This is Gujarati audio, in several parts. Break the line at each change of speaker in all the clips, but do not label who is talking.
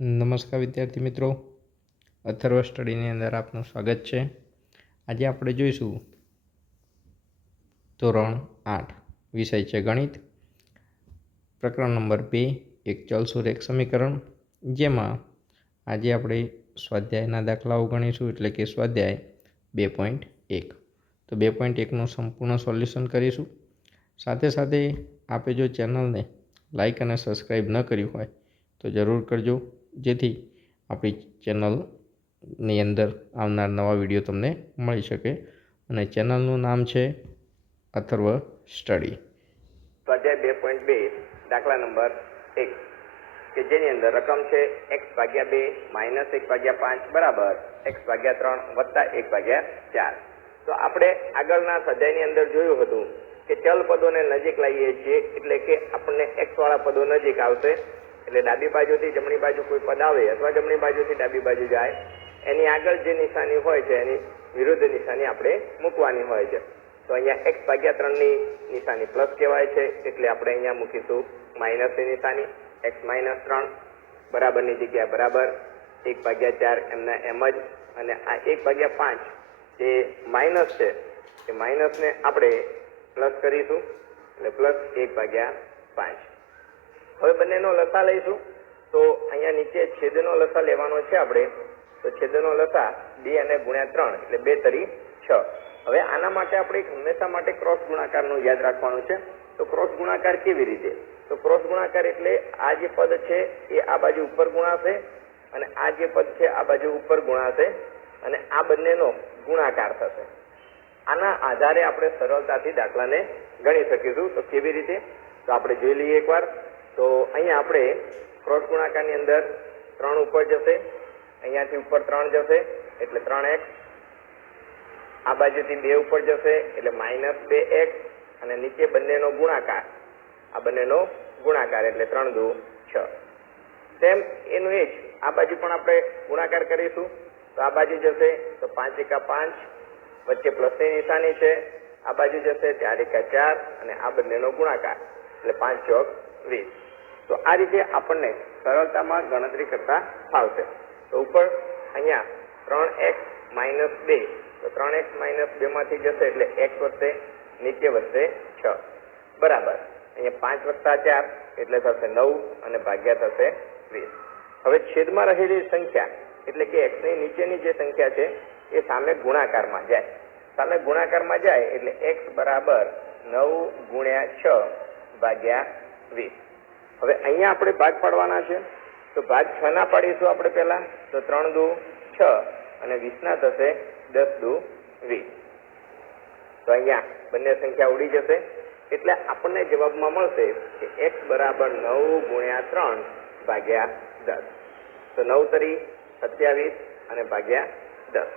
નમસ્કાર વિદ્યાર્થી મિત્રો. અથર્વ સ્ટડીની અંદર આપનું સ્વાગત છે. આજે આપણે જોઈશું ધોરણ આઠ, વિષય છે ગણિત. પ્રકરણ નંબર બે, એક ચલસુર એક સમીકરણ. જેમાં આજે આપણે સ્વાધ્યાયના દાખલાઓ ગણીશું, એટલે કે સ્વાધ્યાય બે પોઈન્ટ એક. તો બે પોઈન્ટ એકનું સંપૂર્ણ સોલ્યુશન કરીશું. સાથે સાથે આપે જો ચેનલને લાઈક અને સબસ્ક્રાઈબ ન કર્યું હોય, તો જરૂર કરજો. જેથી આપણી ચેનલની અંદર આવનાર નવા વીડિયો તમને મળી શકે. અને ચેનલનું નામ છે અથર્વ સ્ટડી.
સ્વાધ્યાય બે પોઈન્ટ બે, દાખલા નંબર એક, કે જેની અંદર રકમ છે એક્સ ભાગ્યા બે માઇનસ એક ભાગ્યા પાંચ બરાબર એક્સ ભાગ્યા ત્રણ વત્તા એક ભાગ્યા ચાર. તો આપણે આગળના સ્વાધ્યાયની અંદર જોયું હતું કે ચલ પદોને નજીક લાવીએ છીએ એટલે કે આપણને એક્સ વાળા પદો નજીક આવશે. એટલે ડાબી બાજુથી જમણી બાજુ કોઈ પદ આવે અથવા જમણી બાજુથી ડાબી બાજુ જાય, એની આગળ જે નિશાની હોય છે, એની વિરુદ્ધ નિશાની આપણે મૂકવાની હોય છે. તો અહીંયા એક્સ ભાગ્યા ત્રણની નિશાની પ્લસ કહેવાય છે, એટલે આપણે અહીંયા મૂકીશું માઇનસની નિશાની, એક્સ માઇનસ ત્રણ, બરાબરની જગ્યા બરાબર, એક ભાગ્યા ચાર એમના એમ જ, અને આ એક ભાગ્યા પાંચ જે માઇનસ છે, એ માઇનસને આપણે પ્લસ કરીશું, એટલે પ્લસ એક ભાગ્યા પાંચ. હવે બંનેનો લસા લઈશું. તો અહીંયા નીચે છેદનો લસા લેવાનો છે આપણે. તો છેદનો લસા બે અને ગુણ્યા ત્રણ, એટલે બે તરી છ. હવે આના માટે આપણે હંમેશા માટે ક્રોસ ગુણાકારનું યાદ રાખવાનું છે. તો ક્રોસ ગુણાકાર કેવી રીતે? તો ક્રોસ ગુણાકાર એટલે આ જે પદ છે એ આ બાજુ ઉપર ગુણાશે અને આ જે પદ છે આ બાજુ ઉપર ગુણાશે અને આ બંનેનો ગુણાકાર થશે. આના આધારે આપણે સરળતાથી દાખલાને ગણી શકીશું. તો કેવી રીતે? તો આપણે જોઈ લઈએ એકવાર. તો અહીંયા આપણે ક્રોસ ગુણાકારની અંદર ત્રણ ઉપર જશે, અહીંયાથી ઉપર ત્રણ જશે, એટલે ત્રણ એક્સ. આ બાજુથી બે ઉપર જશે, એટલે માઇનસ બે એક્સ, અને નીચે બંનેનો ગુણાકાર. આ બંનેનો ગુણાકાર, એટલે ત્રણ દુ છ. સેમ એનું એ જ. આ બાજુ પણ આપણે ગુણાકાર કરીશું. તો આ બાજુ જશે, તો પાંચ એકા પાંચ, વચ્ચે પ્લસની નિશાની છે. આ બાજુ જશે, ચાર એકા ચાર, અને આ બંનેનો ગુણાકાર, એટલે પાંચ ચોક વીસ. તો આ રીતે આપણને સરળતામાં ગણતરી કરતા ફાવશે તો ઉપર અહીંયા ત્રણ એક્સ માઇનસ બે, તો ત્રણ એક્સ માઇનસ બે માંથી જશે એટલે એક્સ વધશે, નીચે વધશે છ. બરાબર. અહીંયા પાંચ વત્તા ચાર, એટલે થશે નવ અને ભાગ્યા થશે વીસ. હવે છેદમાં રહેલી સંખ્યા, એટલે કે એક્સની નીચેની જે સંખ્યા છે, એ સામે ગુણાકારમાં જાય. સામે ગુણાકારમાં જાય એટલે એક્સ બરાબર નવ ગુણ્યા છ ભાગ્યા વીસ. હવે અહીંયા આપણે ભાગ પાડવાના છે. તો ભાગ છ ના પાડીશું આપણે પહેલા. તો ત્રણ દુ છ અને વીસ ના થશે દસ દુ વીસ. તો અહીંયા બંને સંખ્યા ઉડી જશે. એટલે આપણને જવાબમાં મળશે કે એક્સ બરાબર નવ ગુણ્યા ત્રણ ભાગ્યા દસ. તો નવ તરી સત્યાવીસ અને ભાગ્યા દસ.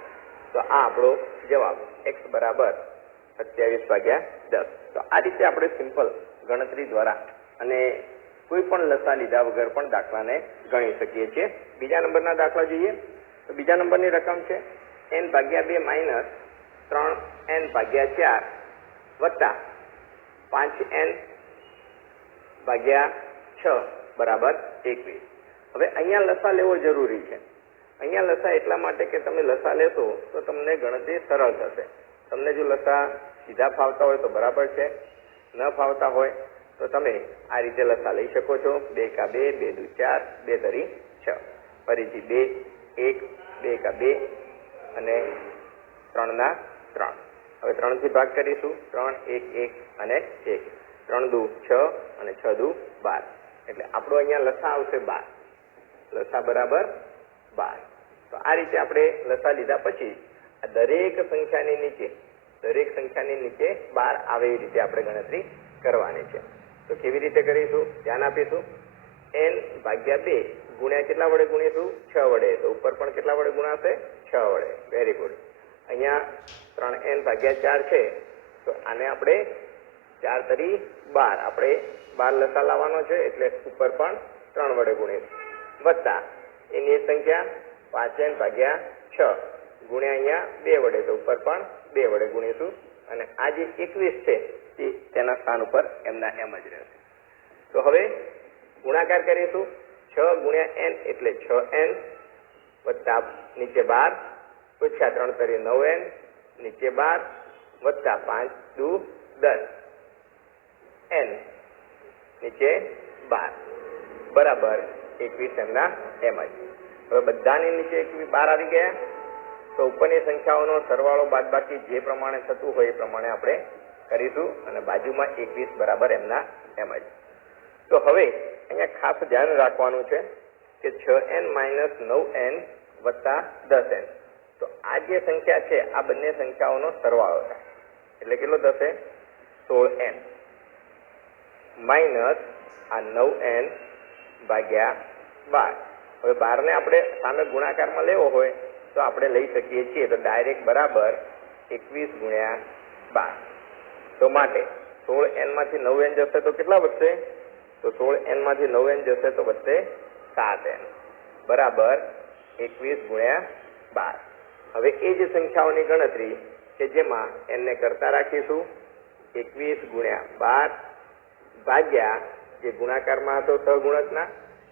તો આ આપણો જવાબ એક્સ બરાબર સત્યાવીસ ભાગ્યા દસ. તો આ રીતે આપણે સિમ્પલ ગણતરી દ્વારા અને કોઈ પણ લસા લીધા વગર પણ દાખલાને ગણી શકીએ છીએ. બીજા નંબરના દાખલા જોઈએ. તો બીજા નંબરની રકમ છે એન ભાગ્યા બે માઇનસ ત્રણ એન ભાગ્યા ચાર વત્તા પાંચ એન ભાગ્યા છ બરાબર એકવીસ. હવે અહીંયા લસા લેવો જરૂરી છે. અહીંયા લસા એટલા માટે કે તમે લસા લેશો તો તમને ગણતરી સરળ થશે. તમને જો લસા સીધા ફાવતા હોય તો બરાબર છે. ન ફાવતા હોય તો તમે આ રીતે લસા લઈ શકો છો. બે કા બે બે દુ ચાર, બે ધરી છ. ફરીથી બે, એક, બે કા બે અને ત્રણના ત્રણ. હવે ત્રણથી ભાગ કરીશું. ત્રણ, એક એક અને એક. ત્રણ દુ છ અને છ દુ બાર. એટલે આપણો અહીંયા લસા આવશે બાર. લસા બરાબર બાર. તો આ રીતે આપણે લસા લીધા પછી આ દરેક સંખ્યાની નીચે, દરેક સંખ્યાની નીચે બાર આવે એ રીતે આપણે ગણતરી કરવાની છે. તો કેવી રીતે કરીશું? ધ્યાન આપીશું? એન ભાગ્યા બે. ગુણ્યા કેટલા વડે ગુણીશું? છ વડે. તો ઉપર પણ કેટલા વડે ગુણાશે? છ વડે. વેરી ગુડ અહીંયા ત્રણ એન ભાગ્યા ચાર છે. તો આને આપણે ચાર તરી બાર. આપણે બાર લસા લાવવાનો છે, એટલે ઉપર પણ ત્રણ વડે ગુણીશું. વત્તા. એની સંખ્યા પાંચ એન ભાગ્યા છ. ગુણ્યા અહીંયા બે વડે. તો ઉપર પણ બે વડે ગુણીશું. અને આ જે એકવીસ છે તે તેના સ્થાન ઉપર એમના એમ જ રહેશે. તો હવે ગુણાકાર કરીશું છ ગુણ્યા એન એટલે છ એન વત્તા નીચે બાર ઓછા ત્રણ તરી નવ એન નીચે બાર, વત્તા પાંચ દુ દસ. એન નીચે બાર. બરાબર એકવીસ એમના એમ જ. હવે બધાની નીચે એકવીસ બાર આવી ગયા. તો ઉપરની સંખ્યાઓનો સરવાળો બાદબાકી જે પ્રમાણે થતું હોય એ પ્રમાણે આપણે કરીશું અને બાજુમાં એકવીસ બરાબર એમના એમ જ. તો હવે અહીંયા ખાસ ધ્યાન રાખવાનું છે કે છ એન માઇનસ નવ એન વત્તા દસ એન તો આ જે સંખ્યા છે, આ બંને સંખ્યાઓનો સરવાળો થાય એટલે કેટલો થશે? સોળ એન માઇનસ આ નવ એન ભાગ્યા બાર. હવે બારને આપણે સામે ગુણાકારમાં લેવો હોય તો આપણે લઈ શકીએ છીએ. તો ડાયરેક્ટ બરાબર એકવીસ ગુણ્યા બાર. તો માટે સોળ એનમાંથી નવ એન જશે તો કેટલા વધશે? તો સોળ એનમાંથી નવ એન જશે તો વધશે સાત એન બરાબર એકવીસ ગુણ્યા બાર. હવે એ જ સંખ્યાઓની ગણતરી કે જેમાં એનને કરતા રાખીશું, એકવીસ ગુણ્યા બાર ભાગ્યા જે ગુણાકારમાં હતો સહગુણકના,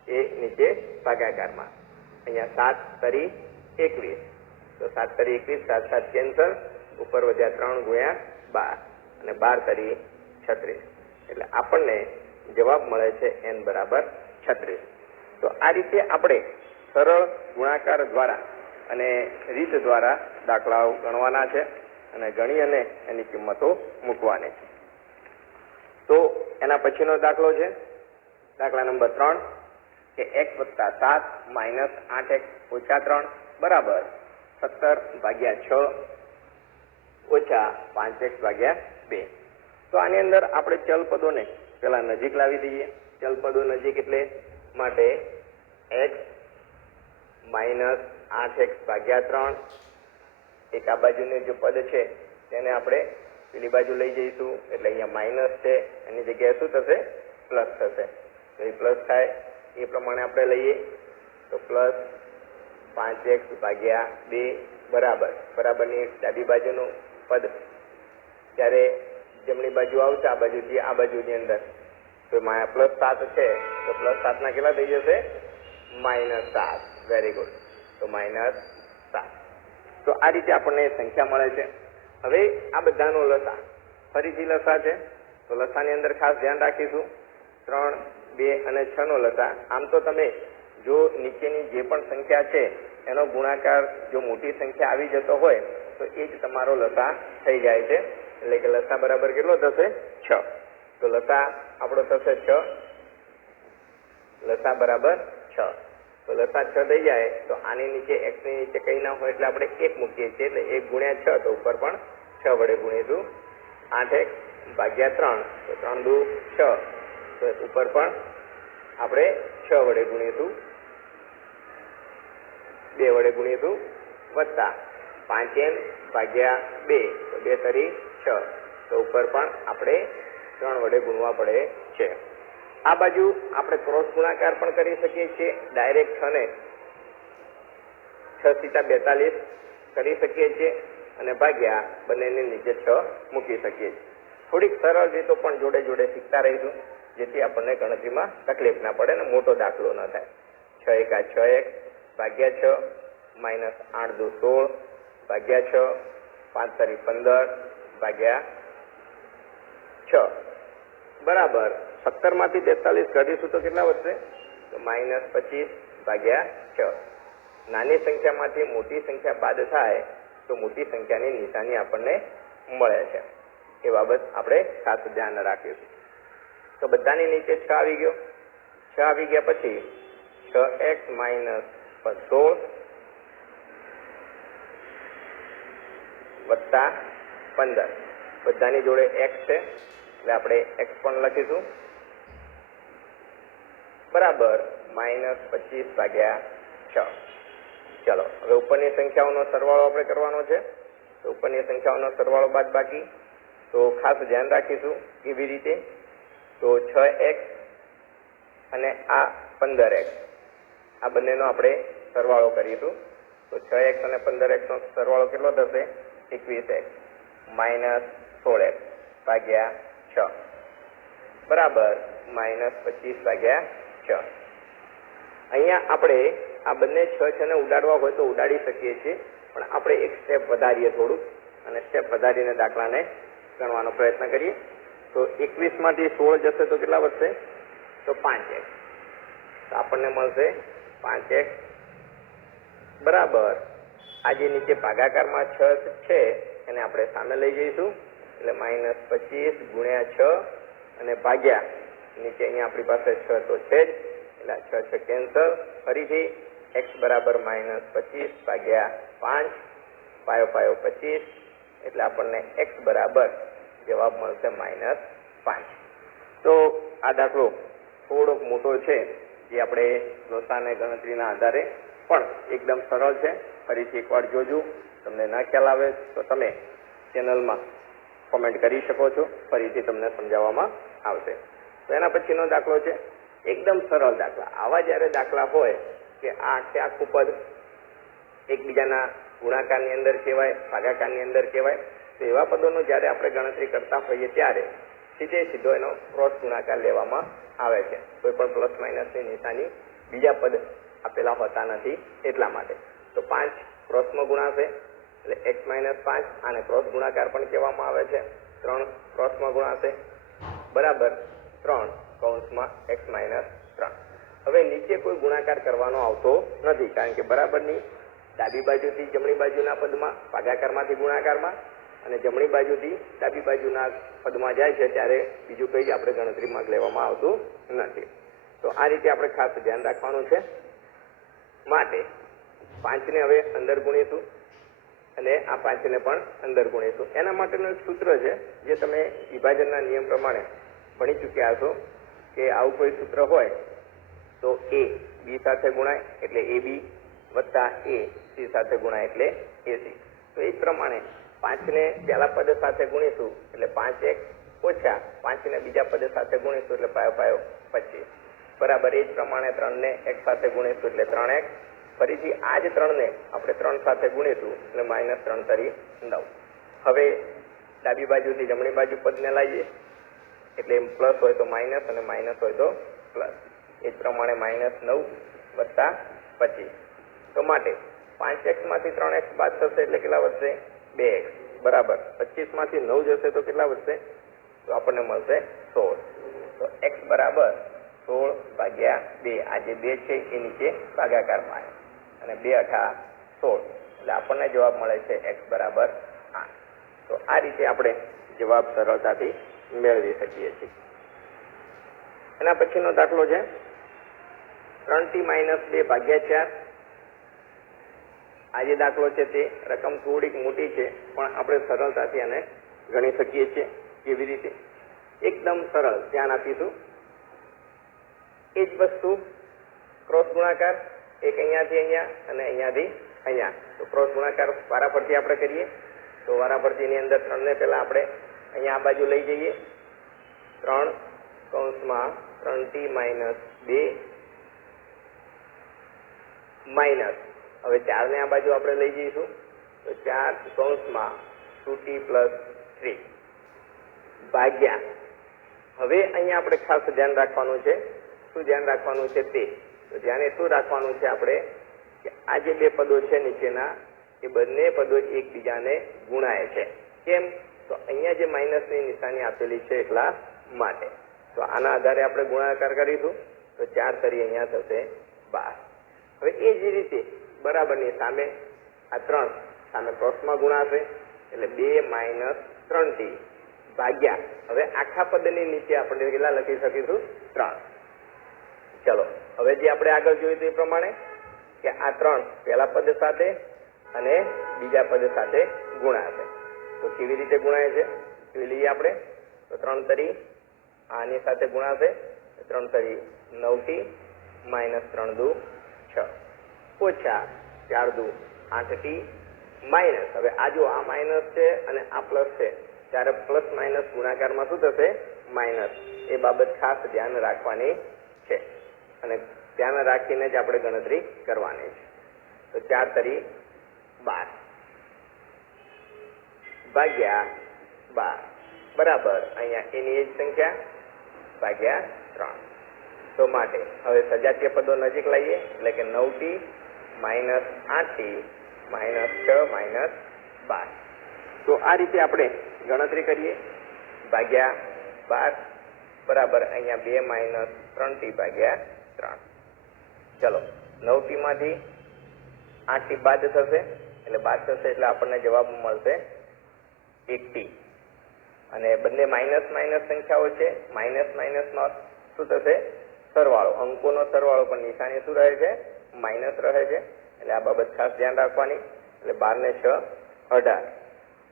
એ નીચે ભાગાકારમાં. અહીંયા સાત તરી એકવીસ. તો સાત તરી એકવીસ, સાત સાત, કેન્સલ. ઉપર વધ્યા ત્રણ ગુણ્યા બાર. અને બાર તરી છત્રીસ. એટલે આપણને જવાબ મળે છે એન બરાબર છત્રીસ. તો આ રીતે આપણે સરળ ગુણાકાર દ્વારા અને રીત દ્વારા દાખલાઓ ગણવાના છે અને ગણી અને એની કિંમતો મૂકવાની છે. તો એના પછીનો દાખલો છે. દાખલા નંબર ત્રણ કે એક વત્તા સાત માઇનસ આઠ એક ઓછા ત્રણ બરાબર સત્તર ભાગ્યા છ ઓછા પાંચ એક ભાગ્યા બે. તો આની અંદર આપણે ચલ પદોને પેલા નજીક લાવી દઈએ. ચલ પદો નજીક એટલે માટે એક્સ માઇનસ આઠ એક્સ ભાગ્યા ત્રણ. એક આ બાજુનું જે પદ છે, તેને આપણે પેલી બાજુ લઈ જઈશું. એટલે અહીંયા માઇનસ છે. એની જગ્યાએ શું થશે? પ્લસ થશે. તો એ પ્લસ થાય. એ પ્રમાણે આપણે લઈએ. તો પ્લસ પાંચ એક્સ ભાગ્યા બે બરાબર. બરાબરની ડાબી બાજુનું પદ ત્યારે જમણી બાજુ આવશે આ બાજુથી આ બાજુની અંદર. તો માયા પ્લસ સાત છે, તો પ્લસ સાતના કેટલા થઈ જશે? માઇનસ સાત. વેરી ગુડ તો માઇનસ સાત. તો આ રીતે આપણને સંખ્યા મળે છે. હવે આ બધાનો લસા. ફરીથી લસા છે. તો લસાની અંદર ખાસ ધ્યાન રાખીશું. ત્રણ, બે અને છ નો લસા. આમ તો તમે જો નીચેની જે પણ સંખ્યા છે, એનો ગુણાકાર જો મોટી સંખ્યા આવી જતો હોય, તો એ જ તમારો લસા થઈ જાય છે. એટલે કે લસા બરાબર કેટલો થશે? છ. તો લસા આપણો થશે છ. લસા બરાબર છ. તો લસા છ થઈ જાય, તો આની નીચે એક્સની નીચે કઈ ના હોય એટલે આપણે એક મૂકીએ છીએ, એટલે એક ગુણ્યા છ, તો ઉપર પણ છ વડે ગુણીશું આઠ એક ભાગ્યા ત્રણ, તો ત્રણ દુ છ. તો ઉપર પણ આપણે છ વડે ગુણીશું બે વડે ગુણીશું વત્તા પાંચ એમ ભાગ્યા બે, તો બે તરી છ. તો ઉપર પણ આપણે ત્રણ વડે ગુણવા પડે છે. આ બાજુ આપણે ક્રોસ ગુણાકાર પણ કરી શકીએ છીએ. ડાયરેક્ટ છ ને છ સીતા બેતાલીસ કરી શકીએ છીએ અને ભાગ્યા બંનેની નીચે છ મૂકી શકીએ છીએ. થોડીક સરળ રીતો પણ જોડે જોડે શીખતા રહીશું, જેથી આપણને ગણતરીમાં તકલીફ ના પડે ને મોટો દાખલો ન થાય. છ એકા છ એક, ભાગ્યા છ, માઇનસ આઠ દો સોળ, ભાગ્યા છ પાંચ તારીખ પંદર ભાગ્યા છ. બરાબર. સત્તરમાંથી તેતાલીસ ઘટીશું તો કેટલા વધશે? માઇનસ પચીસ ભાગ્યા છ. નાની સંખ્યામાંથી મોટી સંખ્યા બાદ થાય તો મોટી સંખ્યાની નિશાની આપણને મળે છે. એ બાબત આપણે ખાસ ધ્યાન રાખીશું. તો બધાની નીચે છ આવી ગયો. છ આવી ગયા પછી છ એક્સ માઇનસ સોળ વત્તા પંદર. બધાની જોડે એક્સ છે. એટલે આપણે એક્સ પણ લખીશું. બરાબર માઇનસ પચીસ ભાગ્યા છ. ચલો, હવે ઉપરની સંખ્યાઓનો સરવાળો આપણે કરવાનો છે. તો ઉપરની સંખ્યાઓનો સરવાળો બાદ બાકી. તો ખાસ ધ્યાન રાખીશું કેવી રીતે. તો છ એક્સ અને આ પંદર એક્સ આ બંનેનો આપણે સરવાળો કરીશું. તો છ એક્સ અને પંદર એક્સનો સરવાળો કેટલો થશે? એકવીસ એક્સ માઇનસ સોળ એક્સ ભાગ્યા છ. બરાબર માઇનસ પચીસ ભાગ્યા છ. અહીંયા આપણે આ બંને છ છે ને ઉડાડવા હોય તો ઉડાડી શકીએ છીએ, પણ આપણે એક સ્ટેપ વધારીએ થોડું અને સ્ટેપ વધારીને દાખલાને ગણવાનો પ્રયત્ન કરીએ. તો એકવીસમાંથી સોળ જશે તો કેટલા વધશે? તો પાંચ એક્સ. તો આપણને મળશે પાંચ એક્સ. બરાબર. આ જે નીચે ભાગાકારમાં છ છે એને આપણે સામે લઈ જઈશું. એટલે માઇનસ પચીસ ગુણ્યા છ અને ભાગ્યા. નીચે અહીંયા આપણી પાસે છ તો છે જ. એટલે છ છે કેન્સલ. ફરીથી એક્સ બરાબર માઇનસ પચીસ ભાગ્યા પાંચ. પાયો પાયો પચીસ. એટલે આપણને એક્સ બરાબર જવાબ મળશે માઇનસ પાંચ. તો આ દાખલો થોડોક મોટો છે, જે આપણે લોસાને ગણતરીના આધારે. પણ એકદમ સરળ છે. ફરીથી એકવાર જોજો. તમને ના ખ્યાલ આવે તો તમે ચેનલમાં કોમેન્ટ કરી શકો છો. ફરીથી તમને સમજાવવામાં આવશે. તો એના પછીનો દાખલો છે. એકદમ સરળ દાખલા. આવા જ્યારે દાખલા હોય કે આ આખે આખું પદ, એકબીજાના ગુણાકારની અંદર કહેવાય, ભાગાકારની અંદર કહેવાય, તો એવા પદોનો જ્યારે આપણે ગણતરી કરતા હોઈએ ત્યારે સીધે સીધો એનો ક્રોસ ગુણાકાર લેવામાં આવે છે. કોઈ પણ પ્લસ માઇનસની નિશાની બીજા પદ આપેલા હોતા નથી એટલા માટે. તો પાંચ ક્રોસમાં ગુણાશે એટલે એક્સ માઇનસ પાંચ આને ક્રોસ ગુણાકાર પણ કહેવામાં આવે છે. ત્રણ ક્રોસમાં ગુણાશે. બરાબર. ત્રણ કૌંસમાં એક્સ માઇનસ ત્રણ. હવે નીચે કોઈ ગુણાકાર કરવાનો આવતો નથી, કારણ કે બરાબરની ડાબી બાજુથી જમણી બાજુના પદમાં, ભાગાકારમાંથી ગુણાકારમાં અને જમણી બાજુથી ડાબી બાજુના પદમાં જાય છે, ત્યારે બીજું કંઈ જ આપણે ગણતરીમાં લેવામાં આવતું નથી. તો આ રીતે આપણે ખાસ ધ્યાન રાખવાનું છે. માટે પાંચને હવે અંદર ગુણીશું. અને આ પાંચને પણ અંદર ગુણીશું. એના માટેનું એક સૂત્ર છે, જે તમે વિભાજનના નિયમ પ્રમાણે ભણી ચૂક્યા છો કે આવું કોઈ સૂત્ર હોય, તો એ બી સાથે ગુણાય, એટલે એ બી વત્તા એ સી સાથે ગુણાય, એટલે એસી તો એ પ્રમાણે પાંચને પહેલા પદ સાથે ગુણીશું, એટલે પાંચ એક ઓછા પાંચને બીજા પદ સાથે ગુણીશું, એટલે પાયો પાયો પચીસ. બરાબર, એ જ પ્રમાણે ત્રણને એક સાથે ગુણીશું, એટલે ત્રણ એક ફરીથી આ જ ત્રણને આપણે ત્રણ સાથે ગુણીશું એટલે માઇનસ ત્રણ તરી નવ હવે ડાબી બાજુથી જમણી બાજુ પદને લાવીએ. એટલે એમ પ્લસ હોય તો માઇનસ અને માઇનસ હોય તો પ્લસ. એ જ પ્રમાણે માઇનસ નવ વત્તા પચીસ. તો માટે પાંચ એક્સમાંથી ત્રણ એક્સ બાદ થશે એટલે કેટલા વધશે? બે એક્સ. બરાબર. પચીસમાંથી નવ જશે તો કેટલા વધશે? તો આપણને મળશે સોળ. તો એક્સ બરાબર સોળ ભાગ્યા બે. આ જે બે છે એ નીચે ભાગાકારમાં આવે. અને બે અઠા સોળ. એટલે આપણને જવાબ મળે છે એક્સ બરાબર આઠ. તો આ રીતે આપણે જવાબ સરળતાથી મેળવી શકીએ છીએ. એના પછીનો દાખલો છે. ત્રણ ટી માઇનસ બે ભાગ્યા ચાર. આ જે દાખલો છે તે રકમ થોડીક મોટી છે, પણ આપણે સરળતાથી આને ગણી શકીએ છીએ કેવી રીતે? એકદમ સરળ. ધ્યાન આપીશું. એ જ વસ્તુ, ક્રોસ ગુણાકાર એક અહીંયાથી અહીંયા અને અહીંયાથી અહીંયા. તો ક્રોસ ગુણાકાર વારાફરતી આપણે કરીએ. તો વારાફરતીની અંદર ત્રણને પહેલાં આપણે અહીંયા આ બાજુ લઈ જઈએ. ત્રણ કૌંસમાં ત્રણ ટી માઇનસ બે માઇનસ. હવે ચારને આ બાજુ આપણે લઈ જઈશું. તો ચાર કૌંસમાં ટુ ટી પ્લસ થ્રી. ભાગ્યા. હવે અહીંયા આપણે ખાસ ધ્યાન રાખવાનું છે. શું ધ્યાન રાખવાનું છે તે? તો ધ્યાન એટલું રાખવાનું છે આપણે? કે આ જે બે પદો છે નીચેના, એ બંને પદો એકબીજાને ગુણાય છે. કેમ? તો અહીંયા જે માઇનસની નિશાની આપેલી છે એટલા માટે. તો આના આધારે આપણે ગુણાકાર કરીશું. તો ચાર તરી અહીંયા થશે બાર. હવે એ જ રીતે બરાબરની સામે આ ત્રણ સામે ક્રોસમાં ગુણાશે, એટલે બે માઇનસ ત્રણ ટી ભાગ્યા. હવે આખા પદની નીચે આપણે કેટલા લખી શકીશું? ત્રણ. ચલો, હવે જે આપણે આગળ જોયું તે પ્રમાણે કે આ ત્રણ, પહેલા પદ સાથે અને બીજા પદ સાથે ગુણાશે તો કેવી રીતે ગુણાય છે? જોઈ લઈએ આપણે. તો ત્રણ તરી આની સાથે ગુણાશે. ત્રણ તરી થી માઇનસ ત્રણ દુ છ. ઓછા ચાર દુ આઠથી માઇનસ. હવે આ જો આ માઇનસ છે અને આ પ્લસ છે, ત્યારે પ્લસ માઇનસ ગુણાકારમાં શું થશે? માઇનસ. એ બાબત ખાસ ધ્યાન રાખવાની અને ધ્યાન રાખીને જ આપણે ગણતરી કરવાની છે. તો ચાર તરી બાર. ભાગ્યા બાર. બરાબર. અહીંયા એની એ જ સંખ્યા ભાગ્યા ત્રણ. તો માટે હવે સજાતીય પદો નજીક લાવીએ. એટલે કે નવ ટી માઇનસ આઠ ટી માઇનસ છ માઇનસ બાર. તો આ રીતે આપણે ગણતરી કરીએ. ભાગ્યા બાર. બરાબર. અહીંયા બે માઇનસ ત્રણ ટી ભાગ્યા ત્રણ. ચલો નવ ટી માંથી આઠ ટી બાદ થશે, એટલે બાદ થશે એટલે આપણને જવાબ મળશે એક ટી. અને બંને માઇનસ માઇનસ સંખ્યાઓ છે, માઇનસ માઇનસનો શું થશે? સરવાળો. અંકોનો સરવાળો પણ નિશાની શું રહે છે, માઇનસ રહે છે, એટલે આ બાબત ખાસ ધ્યાન રાખવાની. એટલે બાર ને છ, અઢાર.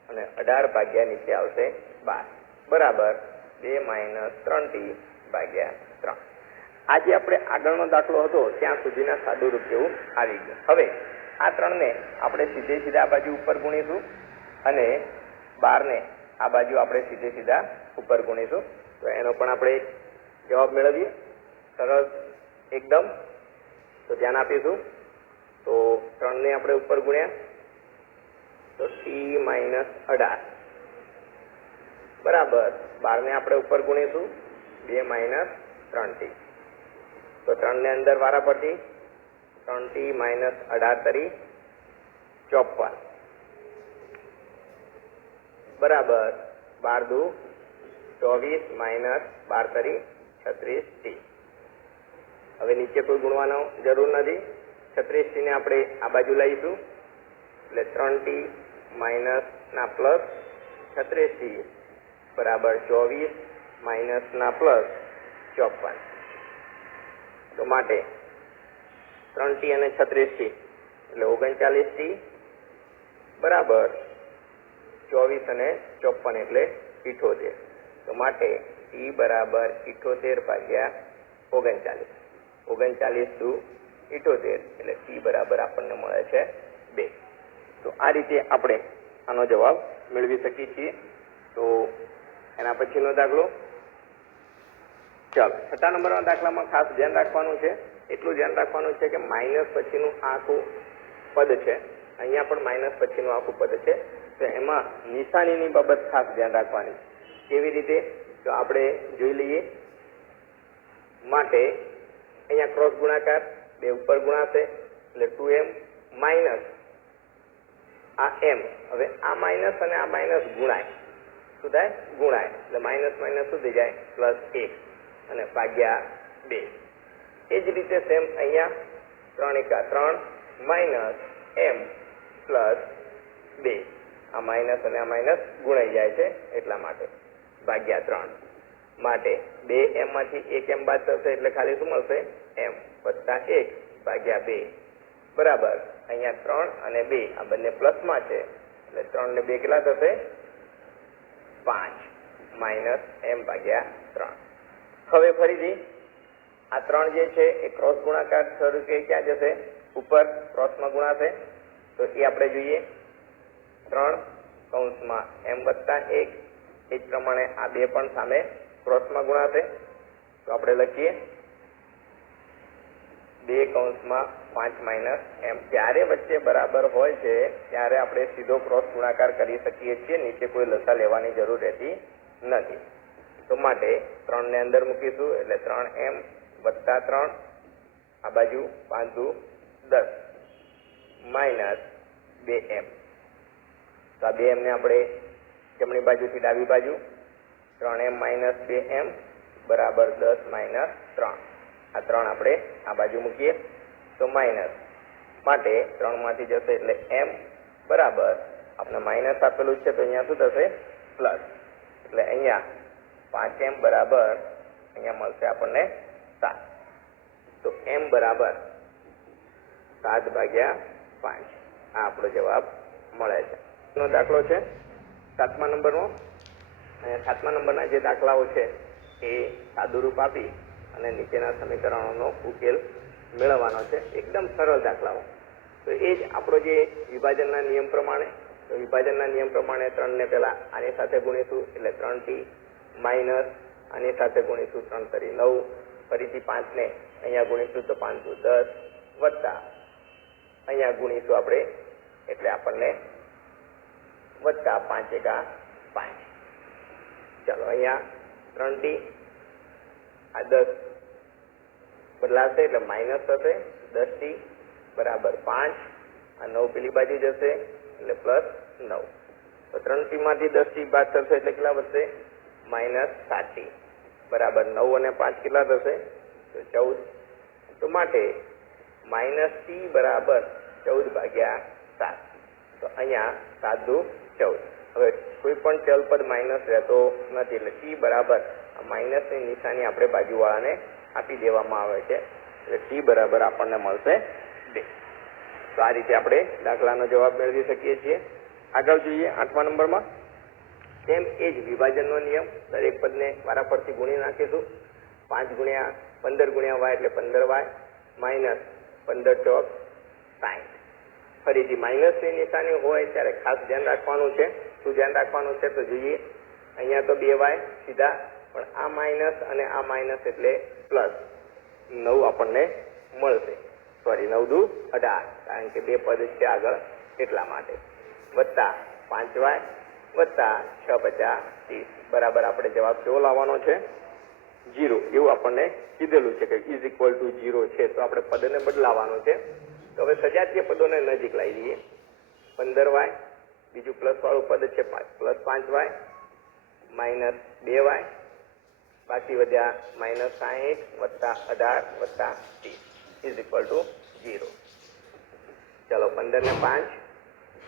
અને અઢાર ભાગ્યા નીચે આવશે બાર. બરાબર, બે માઇનસ ત્રણ ટી ભાગ્યા ત્રણ. આજે આપણે આગળનો દાખલો હતો, ત્યાં સુધીના સાદુરૂપ જેવું આવી ગયું. હવે, આ ત્રણને આપણે સીધે સીધા આ બાજુ ઉપર ગુણીશું અને બારને આ બાજુ આપણે સીધે સીધા ઉપર ગુણીશું. તો એનો પણ આપણે જવાબ મેળવીએ. સરસ એકદમ. તો ધ્યાન આપીશું. તો ત્રણને આપણે ઉપર ગુણ્યા. તો સી માઇનસ અઢાર. બરાબર. બારને આપણે ઉપર ગુણીશું. બે માઇનસ ત્રણ ટી. તો ત્રણને અંદર વારા પરથી ત્રણ ટી માઇનસ અઢાર તરી ચોપન. બરાબર બાર દુ ચોવીસ માઇનસ બાર તરી છત્રીસ ટી હવે નીચે કોઈ ગુણવાનો જરૂર નથી. છત્રીસ ટીને આપણે આ બાજુ લઈશું એટલે ત્રણ ટી માઇનસ ના પ્લસ છત્રીસ ટી બરાબર, ચોવીસ માઇનસ ના પ્લસ ચોપન. તો માટે ત્રણ ટી અને છત્રીસ ટી એટલે ઓગણચાલીસ ટી બરાબર ચોવીસ અને ચોપન એટલે ઇઠોતેર. તો માટે ટી બરાબર ઇઠોતેર ભાગ્યા ઓગણચાલીસ. ઓગણચાલીસ દુ ઇઠોતેર, એટલે ટી બરાબર આપણને મળે છે બે. તો આ રીતે આપણે આનો જવાબ મેળવી શકીએ છીએ. તો એના પછીનો દાખલો ચાલો, છઠ્ઠા નંબરના દાખલામાં ખાસ ધ્યાન રાખવાનું છે. એટલું ધ્યાન રાખવાનું છે કે માઇનસ પછીનું આખું પદ છે. અહીંયા પણ માઇનસ પછીનું આખું પદ છે. તો એમાં નિશાનીની બાબત ખાસ ધ્યાન રાખવાની કેવી રીતે? તો આપણે જોઈ લઈએ. માટે અહીંયા ક્રોસ ગુણાકાર, બે ઉપર ગુણાશે, એટલે ટુ એમ માઇનસ આ એમ હવે આ માઇનસ અને આ માઇનસ ગુણાય. શું થાય? ગુણાય. એટલે માઇનસ માઇનસ શું થઈ જાય? પ્લસ એક. અને ભાગ્યા બે. એ જ રીતે સેમ અહીંયા ત્રણ એકા ત્રણ માઇનસ એમ પ્લસ બે. આ માઇનસ અને આ માઇનસ ગુણાઈ જાય છે એટલા માટે. ભાગ્યા ત્રણ. માટે બે એમ માંથી એક એમ બાદ થશે એટલે ખાલી શું મળશે? એમ વત્તા એક ભાગ્યા બે. બરાબર. અહીંયા ત્રણ અને બે. આ બંને પ્લસમાં છે. એટલે ત્રણ ને બે કેટલા થશે? પાંચ. માઇનસ એમ ભાગ્યા ત્રણ. હવે ફરીથી આ ત્રણ જે છે, એ ક્રોસ ગુણાકાર સ્વરૂપે ક્યાં જશે? ઉપર ક્રોસમાં ગુણાશે. તો એ આપણે જોઈએ. ત્રણ કૌંસમાં એમ વત્તા એક, એ જ પ્રમાણે આ બે પણ સામે ક્રોસમાં ગુણાશે. તો આપણે લખીએ. બે કૌંસમાં પાંચ માઇનસ એમ. જ્યારે વચ્ચે બરાબર હોય છે, ત્યારે આપણે સીધો ક્રોસ ગુણાકાર કરી શકીએ છીએ. નીચે કોઈ લસા લેવાની જરૂર રહેતી નથી. તો માટે ત્રણ ને અંદર મૂકીશું એટલે ત્રણ એમ વત્તા ત્રણ, આ બાજુ પાંચ દસ માઇનસ બે એમ. તો આ બે એમને આપણે જમણી બાજુથી ડાબી બાજુ, ત્રણ એમ માઇનસ બે એમ, બરાબર દસ માઇનસ ત્રણ. આ ત્રણ આપણે આ બાજુ મૂકીએ, તો માઇનસ માટે ત્રણમાંથી જશે એટલે એમ, બરાબર. આપણે માઇનસ આપેલું છે, તો અહીંયા શું થશે? પ્લસ. એટલે અહીંયા પાંચ એમ બરાબર અહીંયા મળશે આપણને સાત. તો એમ બરાબર સાત ભાગ્યા પાંચ. આ આપણો જવાબ મળે છે. નો દાખલો છે સાતમા નંબરનો. અને સાતમા નંબરના જે દાખલાઓ છે એ સાદુરૂપ આપી અને નીચેના સમીકરણોનો ઉકેલ મેળવવાનો છે. એકદમ સરળ દાખલાઓ. તો એ જ આપણો જે વિભાજનના નિયમ પ્રમાણે. તો વિભાજનના નિયમ પ્રમાણે ત્રણને પહેલા આની સાથે ગુણીશું એટલે ત્રણ ટી માઇનસ આની સાથે ગુણીશું ત્રણ તરી નવ, ફરીથી પાંચને અહીંયા ગુણીશું તો પાંચ દુ દસ વત્તા. અહીંયા ગુણીશું આપણે, એટલે આપણને વત્તા પાંચ એકા પાંચ. ચાલો અહીંયા ત્રણ ટી આ દસ બદલાશે એટલે માઇનસ થશે, દસ ટી બરાબર પાંચ, આ નવ પેલી બાજુ જશે, એટલે પ્લસ નવ. તો ત્રણ ટીમાંથી દસ ટી બાદ થશે એટલે કેટલા વધશે? માઇનસ સાચી. બરાબર નવ અને પાંચ કેટલા થશે? તો ચૌદ. તો માટે માઇનસ ટી બરાબર ચૌદ ભાગ્યા સાત. તો અહીંયા દુ ચૌદ. હવે કોઈ પણ ચલ પદ માઇનસ રહેતો નથી એટલે સી બરાબર માઇનસની નિશાની આપણે બાજુવાળાને આપી દેવામાં આવે છે. એટલે સી બરાબર આપણને મળશે બે. તો આ રીતે આપણે દાખલાનો જવાબ મેળવી શકીએ છીએ. આગળ જોઈએ આઠમા નંબરમાં. તેમ એ જ વિભાજનનો નિયમ. દરેક પદને વારાફરતી ગુણી નાખીશું. પાંચ ગુણ્યા પંદર ગુણ્યા વાય એટલે પંદર વાય, માઇનસ પંદર ચોક સાઠ ફરીથી માઇનસની નિશાની હોય ત્યારે ખાસ ધ્યાન રાખવાનું છે. શું ધ્યાન રાખવાનું છે તો જોઈએ. અહીંયા તો બે વાય સીધા, પણ આ માઇનસ અને આ માઇનસ એટલે પ્લસ નવ આપણને મળશે. સોરી, નવ દુ અઢાર. કારણ કે બે પદ છે આગળ એટલા માટે. વત્તા પાંચ વાય વત્તા છ પચાસ ત્રીસ. બરાબર, આપણે જવાબ કેવો લાવવાનો છે? જીરો. એવું આપણને કીધેલું છે કે ઇઝ ઇક્વલ ટુ જીરો છે, તો આપણે પદને બદલાવાનું છે. તો હવે સજાતીય પદોને નજીક લાવી દઈએ. પંદર વાય, બીજું પ્લસ વાળું પદ છે પ્લસ પાંચ વાય માઇનસ બે વાય, બાકી વધ્યા માઇનસ સાહીઠ વત્તા અઢાર વત્તા ત્રીસ. ઇઝ ઇક્વલ ટુ જીરો ચલો પંદર ને પાંચ,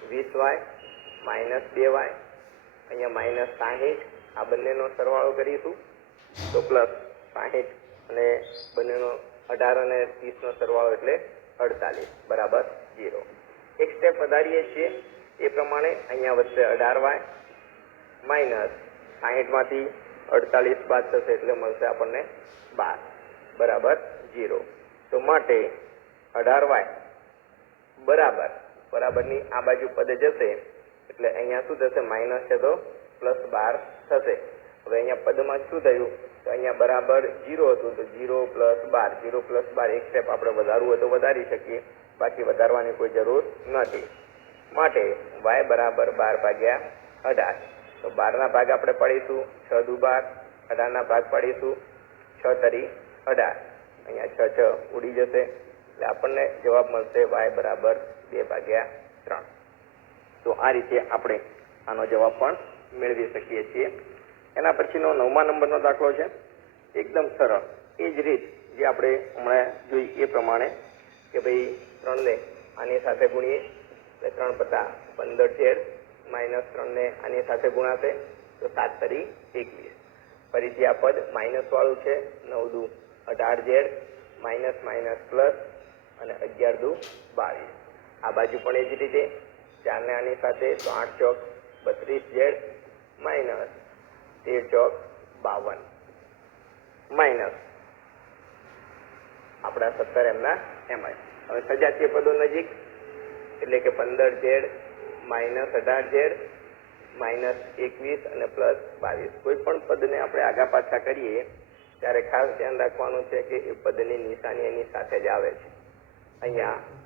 વીસ વાય માઇનસ બે વાય અહીંયા માઇનસ સાહીઠ, આ બંનેનો સરવાળો કરીશું. તો પ્લસ સાહીઠ અને બંનેનો અઢાર અને ત્રીસનો સરવાળો એટલે અડતાલીસ, બરાબર જીરો એક સ્ટેપ વધારીએ છીએ. એ પ્રમાણે અહીંયા વધશે અઢાર વાય માઇનસ સાહીઠમાંથી અડતાલીસ બાદ થશે એટલે મળશે આપણને બાર, બરાબર જીરો તો માટે અઢાર વાય બરાબર, બરાબરની આ બાજુ પદે જશે. એટલે અહીંયા શું થશે? માઇનસ છે તો પ્લસ બાર થશે. હવે અહીંયા પદમાં શું થયું? તો અહીંયા બરાબર જીરો હતું, તો જીરો પ્લસ બાર. જીરો પ્લસ બાર એક સ્ટેપ આપણે વધારવું હોય તો વધારી શકીએ. બાકી વધારવાની કોઈ જરૂર નથી. માટે વાય બરાબર બાર ભાગ્યા અઢાર. તો બારના ભાગ આપણે પાડીશું છ દુ બાર અઢારના ભાગ પાડીશું છ તરી અઢાર. અહીંયા છ છ ઉડી જશે. એટલે આપણને જવાબ મળશે વાય બરાબર બે ભાગ્યા ત્રણ. તો આ રીતે આપણે આનો જવાબ પણ મેળવી શકીએ છીએ. એના પછીનો નવમા નંબરનો દાખલો છે. એકદમ સરળ. એ જ રીત જે આપણે હમણાં જોઈ એ પ્રમાણે કે ભાઈ ત્રણને આની સાથે ગુણીએ એટલે ત્રણ પતા પંદર છેદ માઇનસ ત્રણને આની સાથે ગુણાશે તો સાત તરી એકવીસ. ફરીથી આ પદ માઇનસવાળું છે. નવ દુ અઢાર ઝેડ માઇનસ માઇનસ પ્લસ અને અગિયાર દુ બાવીસ. આ બાજુ પણ એ જ રીતે ચારને સાથે તો આઠ ચોક, બત્રીસ ઝેડ માઇનસ તેર ચોક, બાવન. માઇનસ. આપણા સત્તર એમના એમ જ હવે સજાતીય પદો નજીક, એટલે કે પંદર ઝેડ માઇનસ અઢાર ઝેડ માઇનસ એકવીસ અને પ્લસ બાવીસ. કોઈ પણ પદને આપણે આગા પાછા કરીએ, ત્યારે ખાસ ધ્યાન રાખવાનું છે કે એ પદની નિશાની એની સાથે જ આવે છે. અહીંયા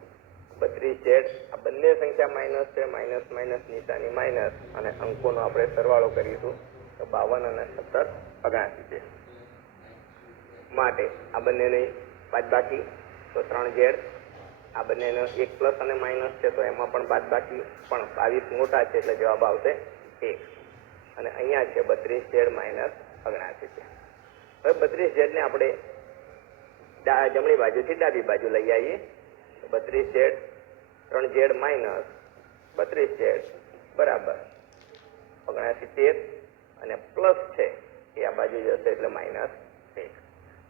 બત્રીસ ઝેડ આ બંને સંખ્યા માઇનસ છે માઇનસ માઇનસ નિશાની માઇનસ અને અંકોનો આપણે સરવાળો કરીશું. તો બાવન અને સત્તર અગાસી છે. માટે આ બંનેની બાદબાકી તો ત્રણ ઝેડ આ બંનેનો એક પ્લસ અને માઇનસ છે, તો એમાં પણ બાદ બાકી. પણ બાવીસ મોટા છે એટલે જવાબ આવશે એક. અને અહીંયા છે બત્રીસ ઝેડ માઇનસ અગણાસી છે. હવે બત્રીસ જેડને આપણે જમણી બાજુથી ડાબી બાજુ લઈ આવીએ. બત્રીસ ઝેડ ત્રણ ઝેડ માઇનસ બત્રીસ ઝેડ બરાબર. ઓગણસી તેર અને પ્લસ છે, એ આ બાજુ જશે એટલે માઇનસ એક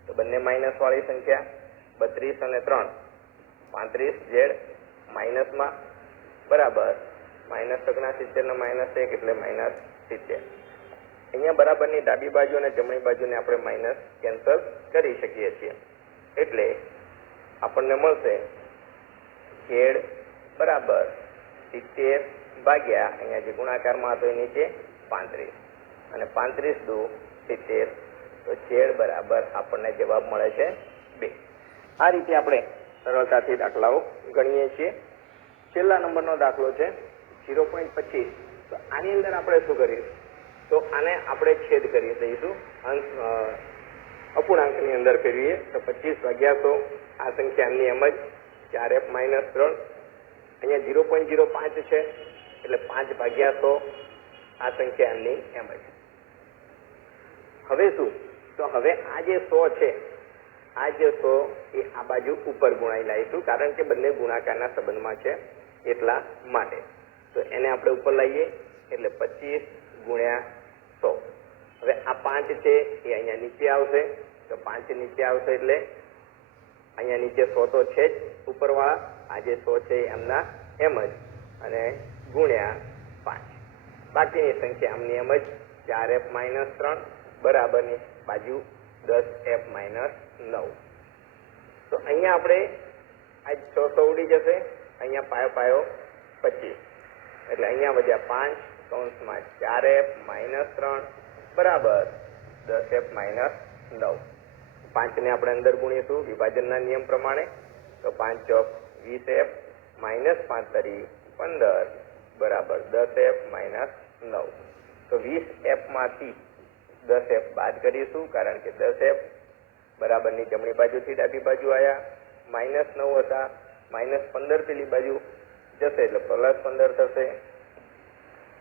તો બંને માઇનસ વાળી સંખ્યા બત્રીસ અને ત્રણ. પાંત્રીસ ઝેડ માઇનસમાં, બરાબર. માઇનસ ઓગણા સિત્તેરનો માઇનસ એક એટલે માઇનસ સિત્તેર. અહીંયા બરાબરની ડાબી બાજુ અને જમણી બાજુને આપણે માઇનસ કેન્સલ કરી શકીએ છીએ. એટલે આપણને મળશે ઝેડ બરાબર સિત્તેર ભાગ્યા, અહીંયા જે ગુણાકારમાં હતો એ નીચે પાંત્રીસ. અને પાંત્રીસ દુ સિત્તેર, તો છેડ બરાબર આપણને જવાબ મળે છે બે. આ રીતે આપણે સરળતાથી દાખલાઓ ગણીએ છીએ. છેલ્લા નંબરનો દાખલો છે ઝીરો પોઈન્ટ પચીસ. તો આની અંદર આપણે શું કરીશું? તો આને આપણે છેદ કરી દઈશું. અંશ અપૂર્ણાંકની અંદર ફેરવીએ. તો પચીસ વાગ્યા તો આ સંખ્યા એમની એમ જ ચાર એફ માઇનસ ત્રણ. અહીંયા ઝીરો પોઈન્ટ ઝીરો પાંચ છે, એટલે પાંચ ભાગ્યા સો, આ સંખ્યા એમની એમ જ. હવે શું? તો હવે આ જે સો છે, આ જે સો એ આ બાજુ ઉપર ગુણાઈ લાવીશું, કારણ કે બંને ગુણાકારના સંબંધમાં છે એટલા માટે. તો એને આપણે ઉપર લાવીએ, એટલે પચીસ ગુણ્યા સો. હવે આ પાંચ છે એ અહીંયા નીચે આવશે, તો પાંચ નીચે આવશે એટલે અહીંયા નીચે સો તો છે જ ઉપરવાળા. આજે સો છે એમના એમ જ. અને ગુણ્યા પાંચ. બાકીની સંખ્યા એમની એમ જ. ચાર એફ માઇનસ ત્રણ બરાબરની બાજુ દસ એફ માઇનસ નવ. તો અહીંયા આપણે આ છ સો ઉડી જશે. અહીંયા પાયો પાયો પચીસ. એટલે અહીંયા વધ્યા પાંચ કૌંસમાં ચાર એફ માઇનસ ત્રણ બરાબર દસ એફ માઇનસ નવ. પાંચને આપણે અંદર ગુણીશું વિભાજનના નિયમ પ્રમાણે તો પાંચ ચોક વીસ એફ માઇનસ પાંચ તરી પંદર બરાબર દસ એફ માઇનસ નવ. તો વીસ એફમાંથી દસ એફ બાદ કરીશું કારણ કે દસ એફ બરાબરની જમણી બાજુથી ડાબી બાજુ આવ્યા માઇનસ નવ હતા. માઇનસ પંદર પેલી બાજુ જશે એટલે પ્લસ પંદર થશે.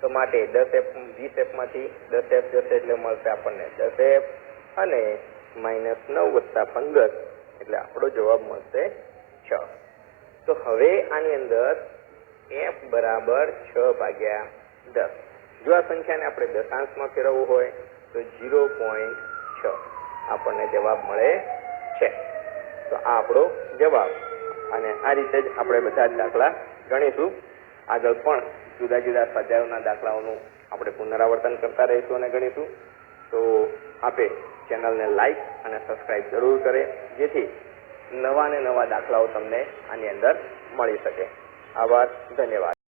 તો માટે દસ એફ વીસ એફમાંથી દસ એફ જશે એટલે મળશે આપણને દસ એફ અને માઇનસ નવ વત્તા પંદર. એટલે આપણો જવાબ મળશે છ. તો હવે આની અંદર એફ બરાબર છ ભાગ્યા દસ. જો આ સંખ્યાને આપણે દશાંશમાં ફેરવવું હોય, તો ઝીરો પોઈન્ટ છ આપણને જવાબ મળે છે. તો આ આપણો જવાબ. અને આ રીતે જ આપણે બધા જ દાખલા ગણીશું. આગળ પણ જુદા જુદા સ્વાધ્યાયોના દાખલાઓનું આપણે પુનરાવર્તન કરતા રહીશું અને ગણીશું. તો આપે ચેનલને લાઈક અને સબસ્ક્રાઇબ જરૂર કરે, જેથી નવા ને નવા દાખલાઓ તમને આની અંદર મળી શકે. આભાર, ધન્યવાદ.